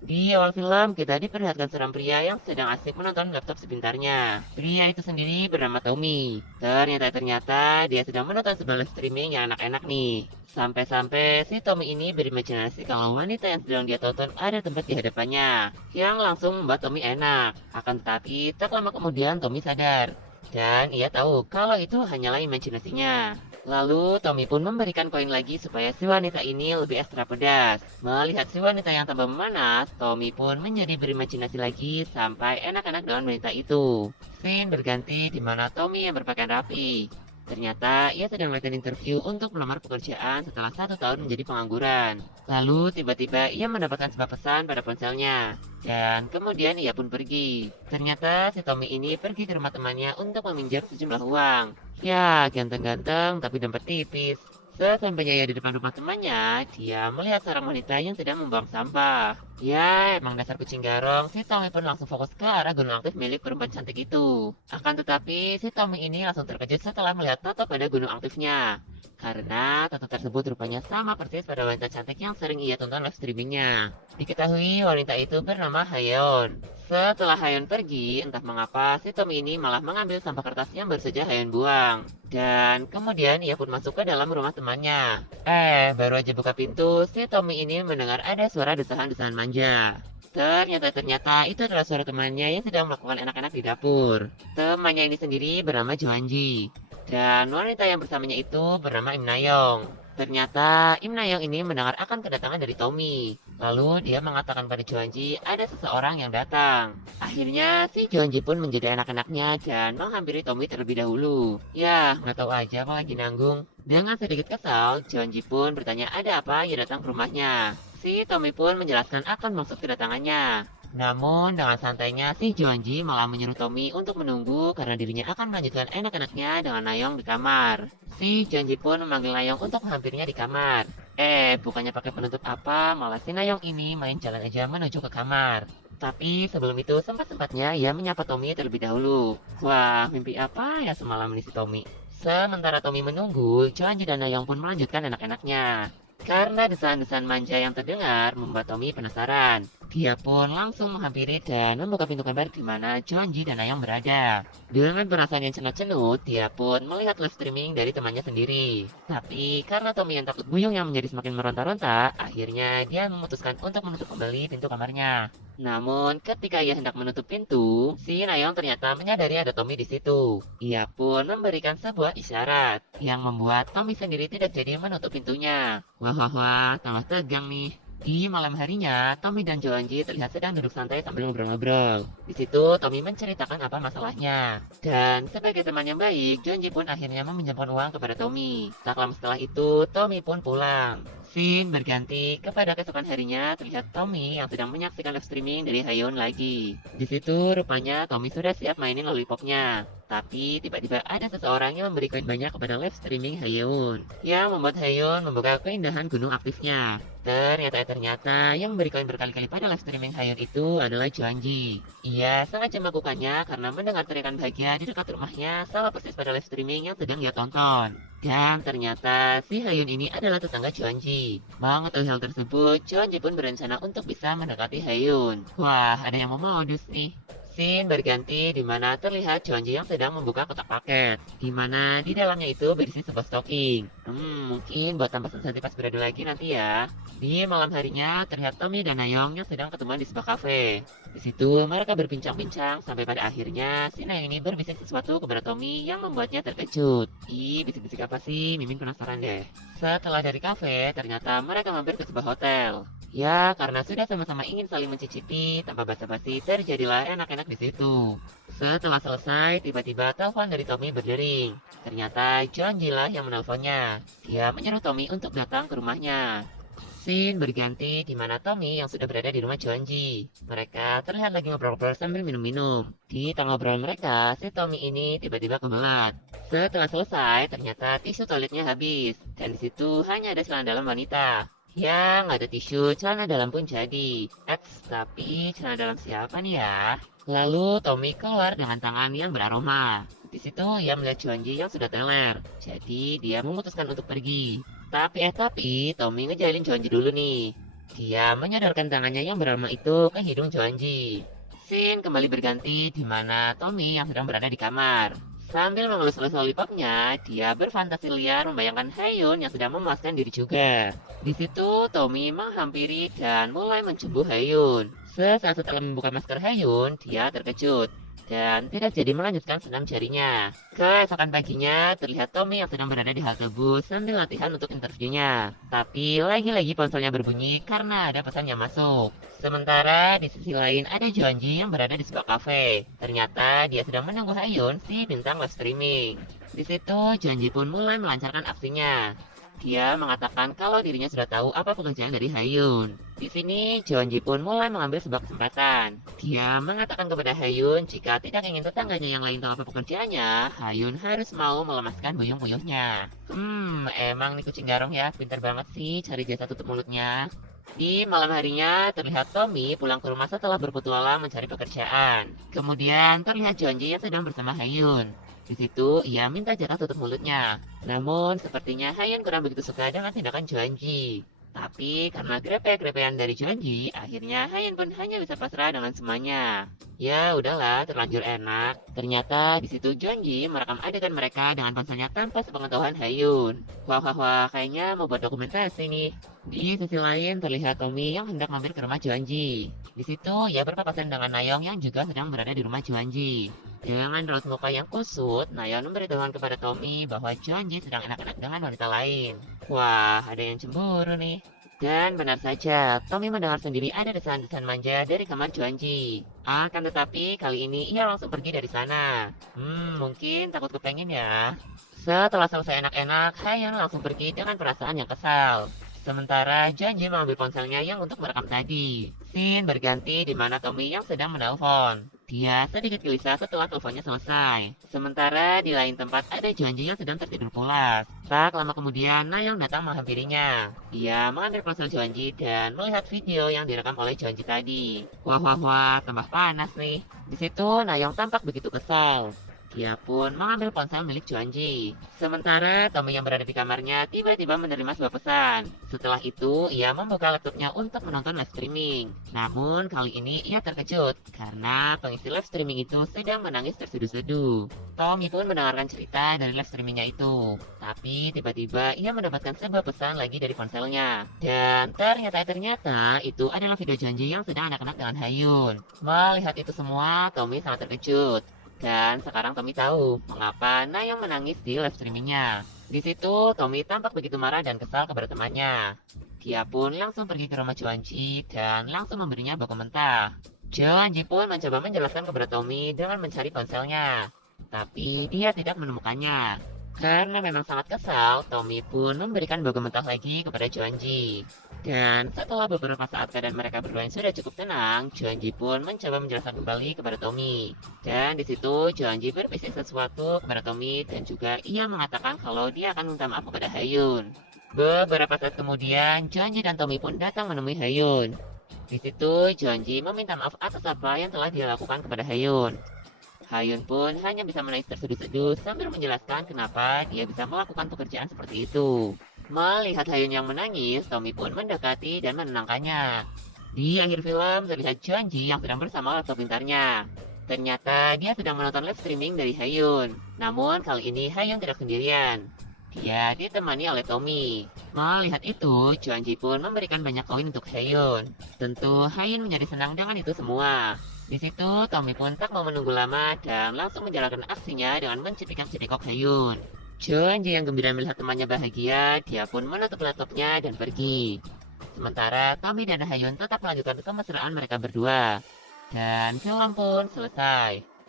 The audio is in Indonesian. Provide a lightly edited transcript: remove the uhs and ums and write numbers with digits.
Di awal film, kita diperlihatkan seorang pria yang sedang asik menonton laptop sepintarnya. Pria itu sendiri bernama Tommy. Ternyata dia sedang menonton sebuah live streaming yang enak-enak nih. Sampai-sampai si Tommy ini berimajinasi kalau wanita yang sedang dia tonton ada tempat di hadapannya, yang langsung membuat Tommy enak. Akan tetapi, tak lama kemudian Tommy sadar. Dan ia tahu kalau itu hanyalah imajinasinya. Lalu Tommy pun memberikan koin lagi supaya si wanita ini lebih ekstra pedas. Melihat si wanita yang tambah memanas, Tommy pun menjadi berimajinasi lagi sampai enak-enak dengan wanita itu. Scene berganti di mana Tommy yang berpakaian rapi. Ternyata ia sedang melakukan interview untuk melamar pekerjaan setelah 1 tahun menjadi pengangguran. Lalu tiba-tiba ia mendapatkan sebuah pesan pada ponselnya. Dan kemudian ia pun pergi. Ternyata si Tommy ini pergi ke rumah temannya untuk meminjam sejumlah uang. Ya, ganteng-ganteng tapi dompet tipis. Sesampainya ia di depan rumah temannya, dia melihat seorang wanita yang sedang membuang sampah. Ya, emang dasar kucing garong, si Tommy pun langsung fokus ke arah gunung aktif milik perempuan cantik itu. Akan tetapi, si Tommy ini langsung terkejut setelah melihat tato pada gunung aktifnya. Karena tato tersebut rupanya sama persis pada wanita cantik yang sering ia tonton live streamingnya. Diketahui wanita itu bernama Hayeon. Setelah Hayeon pergi, entah mengapa si Tommy ini malah mengambil sampah kertas yang baru saja Hayeon buang. Dan kemudian ia pun masuk ke dalam rumah temannya. Baru aja buka pintu, si Tommy ini mendengar ada suara desahan-desahan manja. Ternyata itu adalah suara temannya yang sedang melakukan enak-enak di dapur. Temannya ini sendiri bernama Joanji. Dan wanita yang bersamanya itu bernama Im Nayong. Ternyata Im Nayong ini mendengar akan kedatangan dari Tommy. Lalu dia mengatakan pada Joanji ada seseorang yang datang. Akhirnya si Joanji pun menjadi anak-anaknya dan menghampiri Tommy terlebih dahulu. Ya, nggak tahu aja apa lagi nanggung. Dengan sedikit kesal, Joanji pun bertanya ada apa ia datang ke rumahnya. Si Tommy pun menjelaskan akan maksud kedatangannya. Namun dengan santainya si Joanji malah menyuruh Tommy untuk menunggu karena dirinya akan melanjutkan enak-enaknya dengan Nayong di kamar. Si Joanji pun memanggil Nayong untuk menghampirinya di kamar. Bukannya pakai penutup apa, malah si Nayong ini main jalan aja menuju ke kamar. Tapi sebelum itu sempat-sempatnya ia menyapa Tommy terlebih dahulu. Wah, mimpi apa ya semalam ini si Tommy? Sementara Tommy menunggu, Joanji dan Nayong pun melanjutkan enak-enaknya. Karena desahan-desahan manja yang terdengar membuat Tommy penasaran. Dia pun langsung menghampiri dan membuka pintu kamar di mana Joanji dan Nayong berada. Dengan perasaan yang cenut-cenut, dia pun melihat live streaming dari temannya sendiri. Tapi karena Tommy yang takut buyung yang menjadi semakin meronta-ronta, akhirnya dia memutuskan untuk menutup kembali pintu kamarnya. Namun ketika ia hendak menutup pintu, si Nayong ternyata menyadari ada Tommy di situ. Ia pun memberikan sebuah isyarat yang membuat Tommy sendiri tidak jadi menutup pintunya. Wah, tambah tegang nih. Di malam harinya, Tommy dan Joanji terlihat sedang duduk santai sambil ngobrol-ngobrol. Di situ, Tommy menceritakan apa masalahnya. Dan sebagai teman yang baik, Joanji pun akhirnya meminjamkan uang kepada Tommy. Tak lama setelah itu, Tommy pun pulang. Scene berganti kepada keesokan harinya terlihat Tommy yang sedang menyaksikan live streaming dari Hayeon lagi. Di situ rupanya Tommy sudah siap mainin lollipopnya. Tapi tiba-tiba ada seseorang yang memberi koin banyak kepada live streaming Hayeon, yang membuat Hayeon membuka keindahan gunung aktifnya. Ternyata yang memberi koin berkali-kali pada live streaming Hayeon itu adalah Joanji. Ia sengaja melakukannya karena mendengar teriakan bahagia di dekat rumahnya sama persis pada live streaming yang sedang ia tonton. Dan ternyata si Hayeon ini adalah tetangga Joanji. Mengetahui hal tersebut, Joanji pun berencana untuk bisa mendekati Hayeon. Wah, ada yang mau modus nih. Scene berganti di mana terlihat Joanji yang sedang membuka kotak paket, di mana di dalamnya itu berisi sebuah stocking. Mungkin buat tambah sensasi pas beradu lagi nanti ya. Di malam harinya terlihat Tommy dan Nayong yang sedang ketemuan di sebuah kafe. Di situ mereka berbincang-bincang sampai pada akhirnya si Nayong ini berbisik sesuatu kepada Tommy yang membuatnya terkejut. Bisik-bisik apa sih? Mimin penasaran deh. Setelah dari kafe, ternyata mereka mampir ke sebuah hotel. Ya, karena sudah sama-sama ingin saling mencicipi, tanpa basa-basi terjadilah enak-enak di situ. Setelah selesai, tiba-tiba telepon dari Tommy berdering. Ternyata Joanji lah yang menelponnya. Dia menyuruh Tommy untuk datang ke rumahnya. Scene berganti di mana Tommy yang sudah berada di rumah Joanji. Mereka terlihat lagi ngobrol-ngobrol sambil minum-minum. Di tengah obrolan mereka, si Tommy ini tiba-tiba kebelat. Setelah selesai, ternyata tisu toiletnya habis. Dan di situ hanya ada celana dalam wanita. Yang ada tisu, celana dalam pun jadi. Tapi celana dalam siapa nih ya? Lalu Tommy keluar dengan tangan yang beraroma. Di situ ia melihat Juanji yang sudah teler. Jadi dia memutuskan untuk pergi. Tapi Tommy ngejalin Juanji dulu nih. Dia menyodorkan tangannya yang beraroma itu ke hidung Juanji. Scene kembali berganti di mana Tommy yang sedang berada di kamar. Sambil mengelus-elus lollipopnya, dia berfantasi liar membayangkan Hayun yang sedang memuaskan diri juga. Di situ, Tommy menghampiri dan mulai mencumbu Hayun. Sesaat setelah membuka masker Hayun, dia terkejut dan tidak jadi melanjutkan senam jarinya. Keesokan paginya, terlihat Tommy yang sedang berada di halte bus sambil latihan untuk interviewnya. Tapi lagi-lagi ponselnya berbunyi karena ada pesan yang masuk. Sementara di sisi lain ada Juanji yang berada di sebuah kafe. Ternyata dia sedang menunggu Hayun, si bintang live streaming. Di situ Juanji pun mulai melancarkan aksinya. Dia mengatakan kalau dirinya sudah tahu apa pekerjaan dari Hayun. Di sini, Jeonji pun mulai mengambil sebuah kesempatan. Dia mengatakan kepada Hayun jika tidak ingin tetangganya yang lain tahu apa pekerjaannya, Hayun harus mau melemaskan buyung-buyungnya. Emang nih kucing garong ya, pintar banget sih cari jasa tutup mulutnya. Di malam harinya, terlihat Tommy pulang ke rumah setelah berpetualang mencari pekerjaan. Kemudian terlihat Jeonji yang sedang bersama Hayun. Di situ, ia minta jatah tutup mulutnya. Namun, sepertinya Hayun kurang begitu suka dengan tindakan Jeonji. Tapi karena grepe-grepean dari Jeonji, akhirnya Hayun pun hanya bisa pasrah dengan semuanya. Ya udahlah, terlanjur enak. Ternyata di situ Jeonji merekam adegan mereka dengan ponselnya tanpa sepengetahuan Hayun. Wah, kayaknya mau buat dokumentasi nih. Di sisi lain terlihat Tommy yang hendak mampir ke rumah Jeonji. Di situ ia berpapasan dengan Nayong yang juga sedang berada di rumah Jeonji. Dengan raut muka yang kusut, Nayeon memberitahukan kepada Tommy bahwa Jeonji sedang enak-enak dengan wanita lain. Wah, ada yang cemburu nih. Dan benar saja, Tommy mendengar sendiri ada desahan-desahan manja dari kamar Jeonji. Akan tetapi, kali ini ia langsung pergi dari sana. Mungkin takut kepengen ya. Setelah selesai enak-enak, Hayun langsung pergi dengan perasaan yang kesal. Sementara Jeonji mengambil ponselnya yang untuk merekam tadi. Scene berganti di mana Tommy yang sedang menelpon. Dia sedikit gelisah setelah teleponnya selesai. Sementara di lain tempat ada Jeonji yang sedang tertidur pulas. Tak lama kemudian, Nayong datang menghampirinya. Dia mengambil ponsel Jeonji dan melihat video yang direkam oleh Jeonji tadi. Wah, tambah panas nih. Di situ Nayong tampak begitu kesal. Dia pun mengambil ponsel milik Jeonji. Sementara Tommy yang berada di kamarnya tiba-tiba menerima sebuah pesan. Setelah itu, ia membuka laptopnya untuk menonton live streaming. Namun, kali ini ia terkejut karena pengisi live streaming itu sedang menangis terseduh-seduh. Tommy pun mendengarkan cerita dari live streamingnya itu. Tapi tiba-tiba ia mendapatkan sebuah pesan lagi dari ponselnya. Dan ternyata itu adalah video Jeonji yang sedang anak-anak dengan Hayun. Melihat itu semua, Tommy sangat terkejut. Dan sekarang Tommy tahu mengapa Nayong menangis di live streamingnya. Di situ Tommy tampak begitu marah dan kesal kepada temannya. Dia pun langsung pergi ke rumah Jeonji dan langsung memberinya baku mentah. Jeonji pun mencoba menjelaskan kepada Tommy dengan mencari ponselnya. Tapi dia tidak menemukannya. Karena memang sangat kesal, Tommy pun memberikan baku mentah lagi kepada Jeonji. Dan setelah beberapa saat keadaan mereka berdua yang sudah cukup tenang, Jeonji pun mencoba menjelaskan kembali kepada Tommy. Dan di situ Jeonji berbisik sesuatu kepada Tommy dan juga ia mengatakan kalau dia akan minta maaf kepada Hayun. Beberapa saat kemudian, Jeonji dan Tommy pun datang menemui Hayun. Di situ Jeonji meminta maaf atas apa yang telah dia lakukan kepada Hayun. Hayun pun hanya bisa menangis terseduh-seduh sambil menjelaskan kenapa dia bisa melakukan pekerjaan seperti itu. Melihat Hayun yang menangis, Tommy pun mendekati dan menenangkannya. Di akhir film, terlihat Jeonji yang sedang bersama laptop pintarnya. Ternyata dia sedang menonton live streaming dari Hayun. Namun kali ini Hayun tidak sendirian. Dia ditemani oleh Tommy. Melihat itu, Jeonji pun memberikan banyak koin untuk Hayun. Tentu Hayun menjadi senang dengan itu semua. Di situ, Tommy pun tak mau menunggu lama dan langsung menjalankan aksinya dengan mencipika-cipikok Hayun. Jeonji yang gembira melihat temannya bahagia, dia pun menutup laptopnya dan pergi. Sementara Tommy dan Hayun tetap melanjutkan kemesraan mereka berdua. Dan film pun selesai.